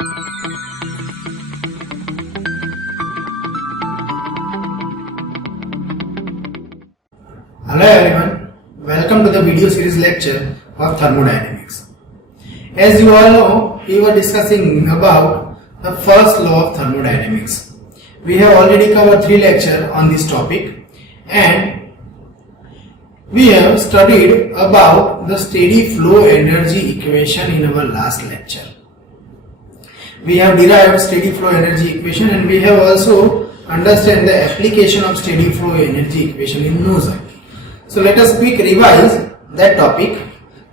Hello everyone, welcome to the video series lecture of thermodynamics. As you all know, we were discussing about the first law of thermodynamics. We have already covered 3 lectures on this topic and we have studied about the steady flow energy equation in our last lecture. We have derived steady flow energy equation and we have also understand the application of steady flow energy equation in nozzle. So let us quick revise that topic,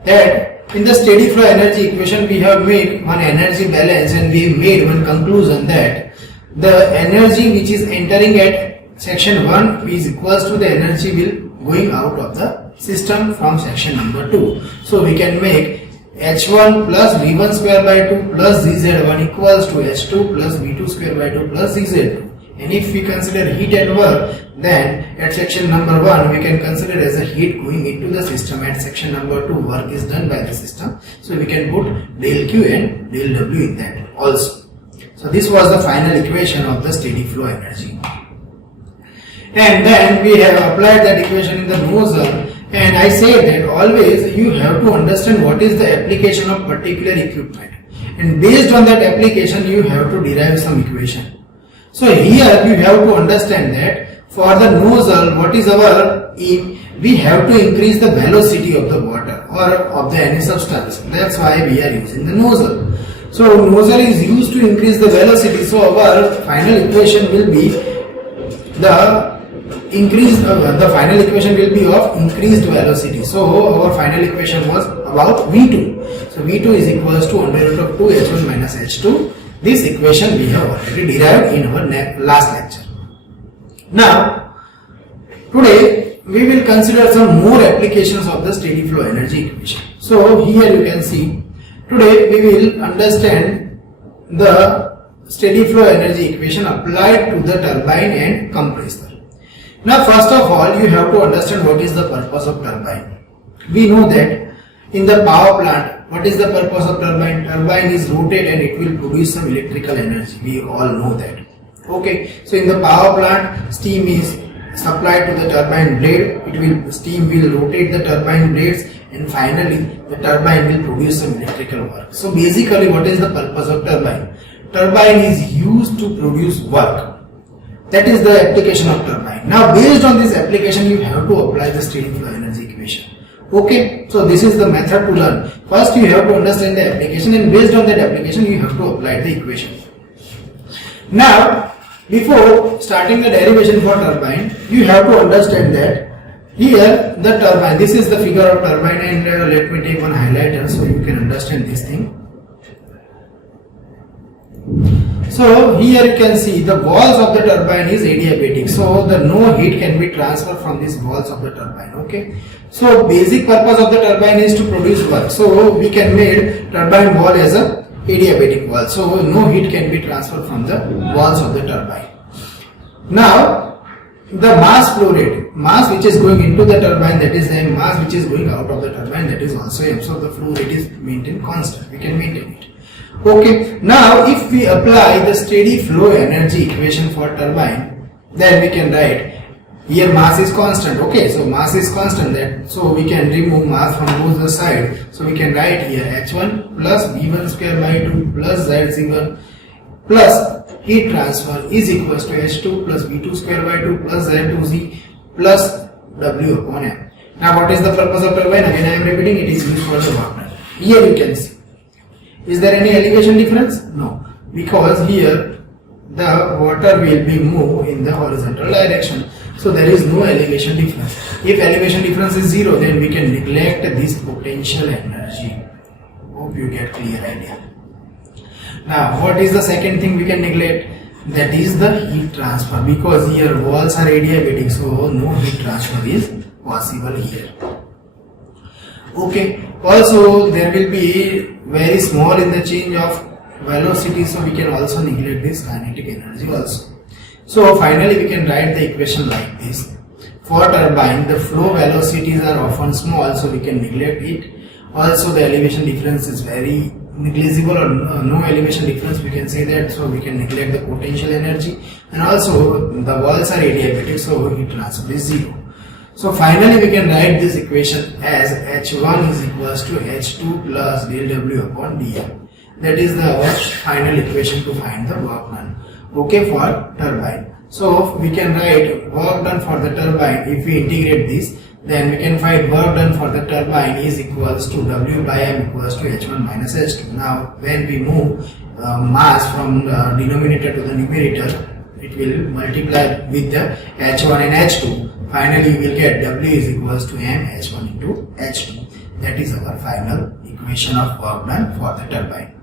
that in the steady flow energy equation we have made one energy balance and we have made one conclusion that the energy which is entering at section 1 is equals to the energy will going out of the system from section number 2. So we can make H1 plus V1 square by 2 plus ZZ1 equals to H2 plus V2 square by 2 plus ZZ2. And if we consider heat at work, then at section number 1 we can consider as a heat going into the system. At section number 2 work is done by the system. So we can put del Q and del W in that also. So this was the final equation of the steady flow energy. And then we have applied that equation in the nozzle, and I say that always you have to understand what is the application of particular equipment, and based on that application you have to derive some equation. So here you have to understand that for the nozzle, what is our aim? We have to increase the velocity of the water or of the any substance. That's why we are using the nozzle. So nozzle is used to increase the velocity. So our final equation will be the final equation will be of increased velocity. So our final equation was about V2. So V2 is equals to under root of 2 H1 minus H2. This equation we have already derived in our last lecture. Now, today we will consider some more applications of the steady flow energy equation. So here you can see, today we will understand the steady flow energy equation applied to the turbine and compressor. Now first of all you have to understand what is the purpose of turbine. We know that in the power plant, what is the purpose of turbine? Turbine is rotate and it will produce some electrical energy. We all know that. Okay, so in the power plant, steam is supplied to the turbine blade. Steam will rotate the turbine blades, and finally the turbine will produce some electrical work. So basically, what is the purpose of turbine? Turbine is used to produce work. That is the application of turbine. Now based on this application, you have to apply the steady flow energy equation. Okay, so this is the method to learn. First you have to understand the application, and based on that application you have to apply the equation. Now before starting the derivation for turbine, you have to understand that here the turbine, this is the figure of turbine, and let me take one highlighter so you can understand this thing. So here you can see the walls of the turbine is adiabatic, so the no heat can be transferred from these walls of the turbine. Okay, so basic purpose of the turbine is to produce work, so we can make turbine wall as a adiabatic wall, so no heat can be transferred from the walls of the turbine. Now the mass flow rate, mass which is going into the turbine, that is M, mass which is going out of the turbine, that is also M, so the flow rate is maintained constant, we can maintain it. Okay, now if we apply the steady flow energy equation for turbine, then we can write here mass is constant. Okay, so mass is constant, that so we can remove mass from both the side. So we can write here H1 plus V1 square by 2 plus ZZ1 plus heat transfer is equals to H2 plus V2 square by 2 plus Z2Z plus W upon M. Now what is the purpose of turbine? Again I am repeating, it is used for the work done. Here you can see. Is there any elevation difference? No, because here the water will be moved in the horizontal direction. So there is no elevation difference. If elevation difference is 0, then we can neglect this potential energy. Hope you get clear idea. Now what is the second thing we can neglect? That is the heat transfer, because here walls are adiabatic, so no heat transfer is possible here. Okay, also there will be very small in the change of velocity, so we can also neglect this kinetic energy also. So finally we can write the equation like this. For turbine, the flow velocities are often small, so we can neglect it. Also the elevation difference is very negligible or no elevation difference, we can say that, so we can neglect the potential energy, and also the walls are adiabatic, so heat transfer is 0. So finally we can write this equation as H1 is equals to H2 plus del W upon dm. That is the final equation to find the work done, okay, for turbine. So we can write work done for the turbine. If we integrate this, then we can find work done for the turbine is equals to W by M equals to H1 minus H2. Now when we move mass from the denominator to the numerator, it will multiply with the H1 and H2. Finally you will get W is equals to M H1 into H2. That is our final equation of work done for the turbine.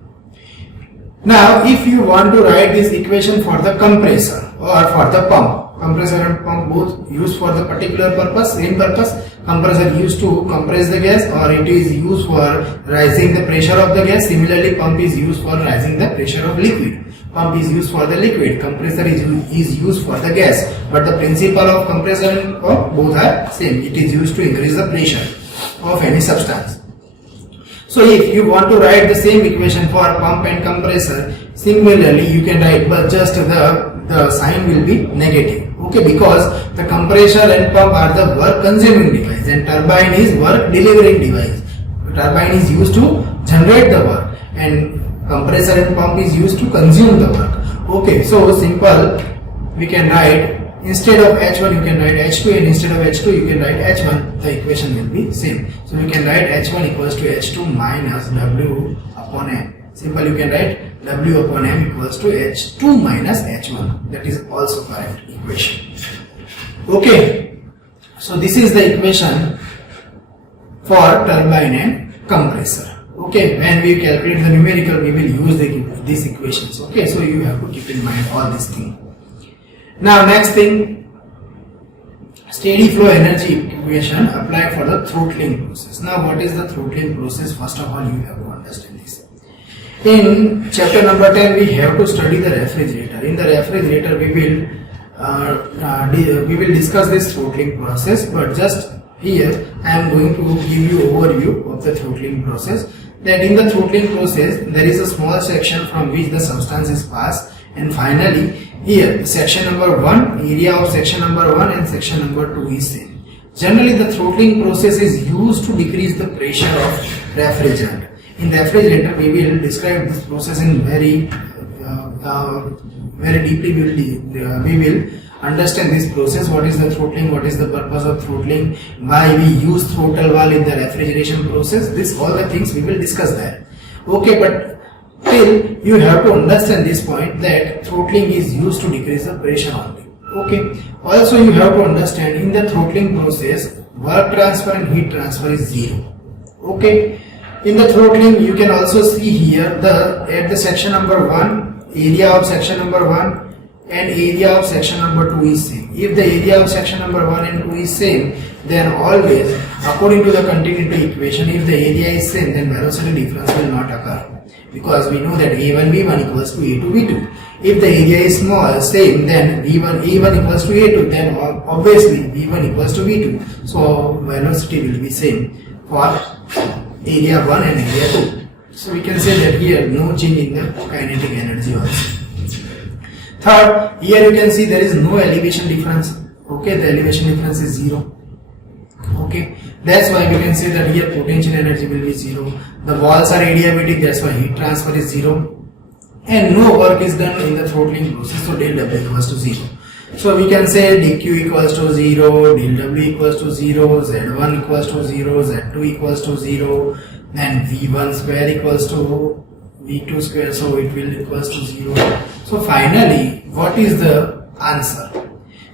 Now if you want to write this equation for the compressor or for the pump, compressor and pump both used for the particular purpose, same purpose. Compressor used to compress the gas, or it is used for rising the pressure of the gas. Similarly, pump is used for rising the pressure of liquid. Pump is used for the liquid, compressor is used for the gas, but the principle of compressor and pump both are same. It is used to increase the pressure of any substance. So if you want to write the same equation for pump and compressor, similarly you can write, but just the sign will be negative, okay, because the compressor and pump are the work consuming device and turbine is work delivering device. Turbine is used to generate the work and compressor and pump is used to consume the work. Okay, so simple, we can write, instead of H1 you can write H2, and instead of H2 you can write H1. The equation will be same. So we can write H1 equals to H2 minus W upon M. Simple, you can write W upon M equals to H2 minus H1. That is also correct equation. Okay, so this is the equation for turbine and compressor. Okay, when we calculate the numerical, we will use these equations. Okay, so you have to keep in mind all these things. Now next thing, steady flow energy equation applied for the throttling process. Now what is the throttling process? First of all, you have to understand this. In chapter number 10, we have to study the refrigerator. In the refrigerator, we will discuss this throttling process, but just here I am going to give you overview of the throttling process. That in the throttling process, there is a small section from which the substance is passed, and finally here section number 1, area of section number 1 and section number 2 is same. Generally the throttling process is used to decrease the pressure of refrigerant. In refrigerator we will describe this process in very deeply. We will understand this process, what is the throttling, what is the purpose of throttling, why we use throttle valve in the refrigeration process. This all the things we will discuss there. Okay, but till you have to understand this point that throttling is used to decrease the pressure only. Okay, also you have to understand in the throttling process work transfer and heat transfer is 0. Okay, in the throttling you can also see here at the section number 1, area of section number 1 and area of section number 2 is same. If the area of section number 1 and 2 is same, then always according to the continuity equation, if the area is same, then velocity difference will not occur, because we know that A1 V1 equals to A2 V2. If the area is small, same, then A1 equals to A2, then obviously V1 equals to V2. So velocity will be same for area 1 and area 2. So we can say that here no change in the kinetic energy also. Third, here you can see there is no elevation difference. Okay, the elevation difference is 0. Okay, that's why we can say that here potential energy will be 0. The walls are adiabatic, that's why heat transfer is 0. And no work is done in the throttling process, so del W equals to 0. So we can say dq equals to 0, del W equals to 0, z1 equals to 0, z2 equals to 0, then v1 square equals to v2 square, so it will equals to 0. So finally, what is the answer?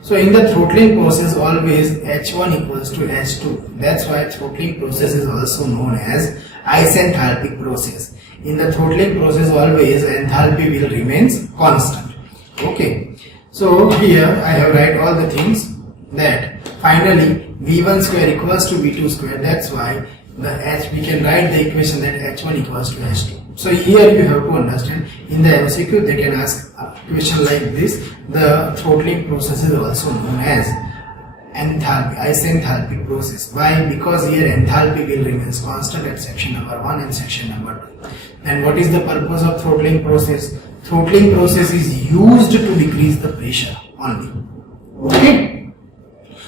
So in the throttling process, always H1 equals to H2. That's why throttling process is also known as isenthalpic process. In the throttling process, always enthalpy will remains constant. Okay. So here I have write all the things that finally V1 square equals to V2 square. That's why we can write the equation that H1 equals to H2. So here you have to understand, in the MCQ they can ask a question like this: the throttling process is also known as enthalpy, isenthalpy process. Why? Because here enthalpy will remain constant at section number 1 and section number 2. Then what is the purpose of throttling process? Throttling process is used to decrease the pressure only. Okay.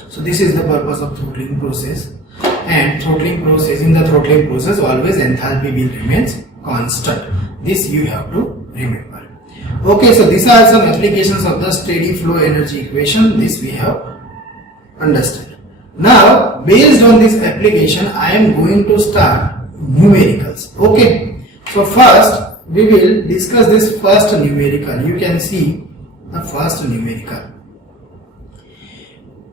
So this is the purpose of throttling process. And throttling process, in the throttling process always enthalpy will remain constant. This you have to remember. Okay, so these are some applications of the steady flow energy equation. This we have understood. Now, based on this application, I am going to start numericals. Okay, so first we will discuss this first numerical. You can see the first numerical.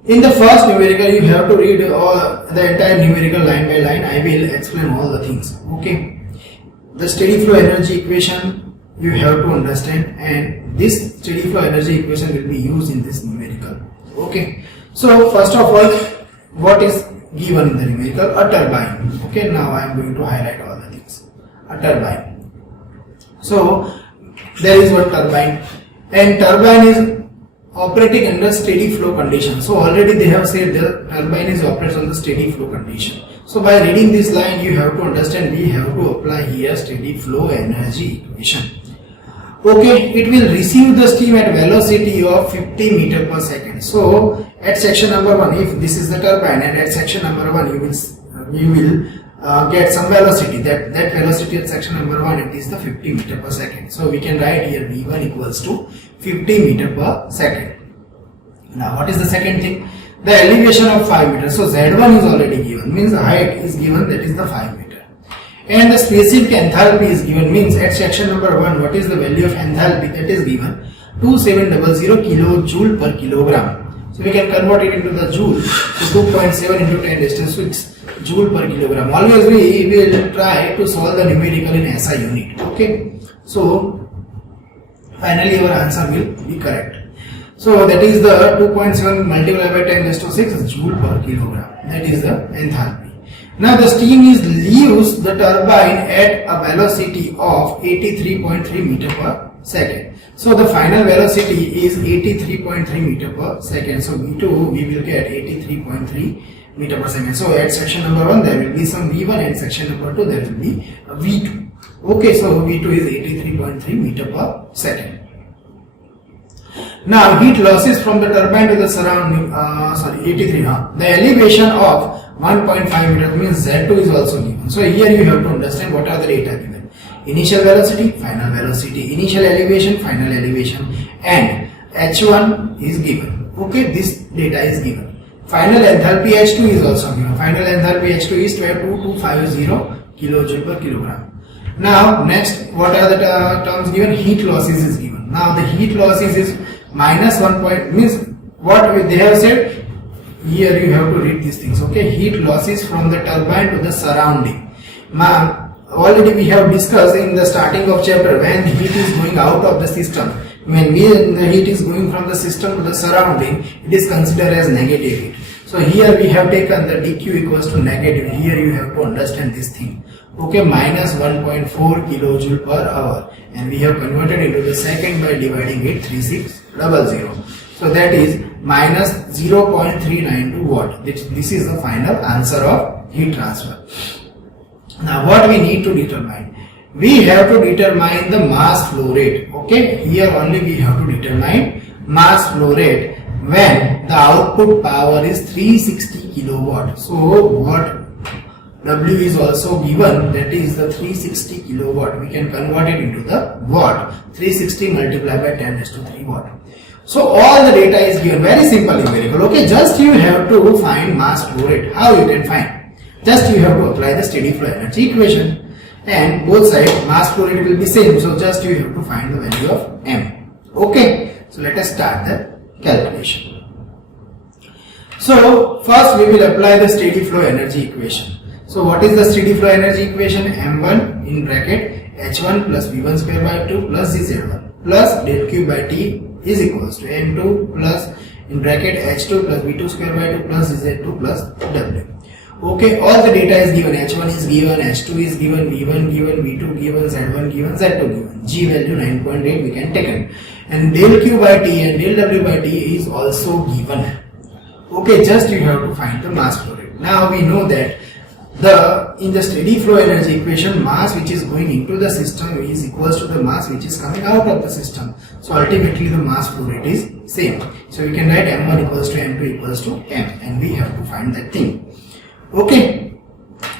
In the first numerical, you have to read the entire numerical line by line. I will explain all the things. Okay, the steady flow energy equation you have to understand, and this steady flow energy equation will be used in this numerical. Okay, so first of all, what is given in the numerical? A turbine. Okay, now I am going to highlight all the things. A turbine. So there is one turbine, and turbine is operating under steady flow condition. So already they have said the turbine is operates on the steady flow condition. So by reading this line, you have to understand we have to apply here steady flow energy equation. Okay, it will receive the steam at velocity of 50 meter per second. So at section number 1, if this is the turbine, and at section number 1 you will get some velocity. That velocity at section number 1, it is the 50 meter per second. So we can write here V1 equals to 50 meter per second. Now what is the second thing? The elevation of 5 meters. So Z1 is already given, means the height is given, that is the 5 meter. And the specific enthalpy is given, means at section number 1, what is the value of enthalpy? That is given 2700 kilojoule per kilogram. So we can convert it into the joule. So 2.7 into 10 raised to 6 joule per kilogram. Always we will try to solve the numerical in SI unit. Okay. So finally our answer will be correct. So that is the 2.7 multiplied by 10 raised to 6 joule per kilogram. That is the enthalpy. Now the steam leaves the turbine at a velocity of 83.3 meter per second. So the final velocity is 83.3 meter per second. So V2 we will get 83.3 meter per second. So at section number 1 there will be some V1, and section number 2 there will be V2. Okay, so V2 is 83.3 meter per second. Now heat losses from the turbine to the surrounding, 83 now. The elevation of 1.5 meter means Z2 is also given. So here you have to understand what are the data given. Initial velocity, final velocity, initial elevation, final elevation, and H1 is given. Okay, this data is given. Final enthalpy H2 is also given. Final enthalpy H2 is 2250 kilojoule per kilogram. Now next, what are the terms given? Heat losses is given. Now the heat losses is minus 1 point, means what they have said. Here you have to read these things. Okay, heat losses from the turbine to the surrounding. Already we have discussed in the starting of chapter, when heat is going out of the system, when the heat is going from the system to the surrounding, it is considered as negative heat. So here we have taken the dq equals to negative. Here you have to understand this thing. Okay, minus 1.4 kilojoule per hour, and we have converted into the second by dividing it 3600. So that is minus 0.392 watt. This is the final answer of heat transfer. Now what we need to determine? We have to determine the mass flow rate. Okay, here only we have to determine mass flow rate when the output power is 360 kilowatt. So what W is also given, that is the 360 kilowatt. We can convert it into the watt. 360 multiplied by 10 raised to 3 watt. So all the data is given. Very simple numerical. Okay, just you have to find mass flow rate. How you can find? Just you have to apply the steady flow energy equation, and both sides mass flow rate will be same. So just you have to find the value of M. Okay, so let us start the calculation. So first we will apply the steady flow energy equation. So what is the steady flow energy equation? M1 in bracket H1 plus V1 square by 2 plus Z1 plus del Q by T is equals to M2 plus in bracket H2 plus V2 square by 2 plus Z2 plus W. Okay, all the data is given. H1 is given, H2 is given, V1 given, V2 given, Z1 given, Z2 given. G value 9.8 we can take it. And del Q by T and del W by T is also given. Okay, just you have to find the mass flow rate. Now we know that in the steady flow energy equation, mass which is going into the system is equals to the mass which is coming out of the system. So ultimately the mass flow rate is same. So we can write m1 equals to m2 equals to m, and we have to find that thing. Okay,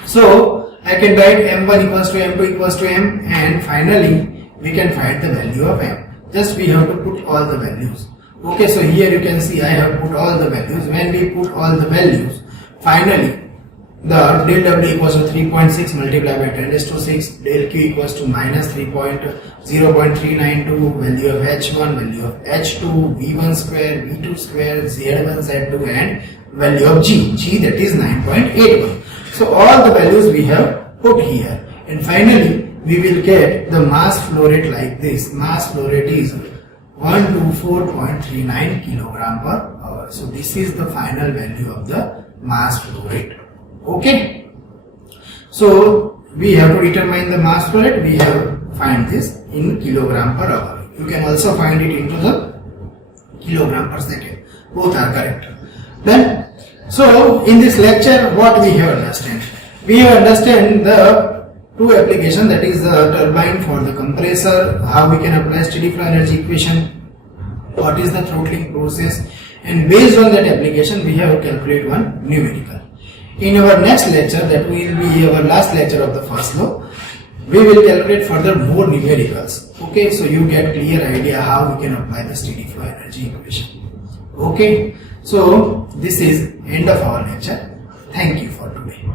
so I can write m1 equals to m2 equals to m, and finally we can find the value of m. Just we have to put all the values. Okay, so here you can see I have put all the values. When we put all the values, finally the del W equals to 3.6 multiplied by 10 raised to 6, del Q equals to minus 0.392, value of H1, value of H2, V1 square, V2 square, Z1, Z2, and value of G, that is 9.81. So all the values we have put here, and finally we will get the mass flow rate like this. Mass flow rate is 124.39 kilogram per hour. So this is the final value of the mass flow rate. Okay, so we have to determine the mass flow rate. We have to find this in kilogram per hour. You can also find it into the kilogram per second. Both are correct. Then, so in this lecture, what we have understand? We have understand the two applications, that is the turbine for the compressor, how we can apply steady flow energy equation, what is the throttling process, and based on that application we have to calculate one numerical. In our next lecture, that will be our last lecture of the first law, we will calculate further more numericals. Okay, so you get clear idea how we can apply the steady flow energy equation. Okay, so this is end of our lecture. Thank you for today.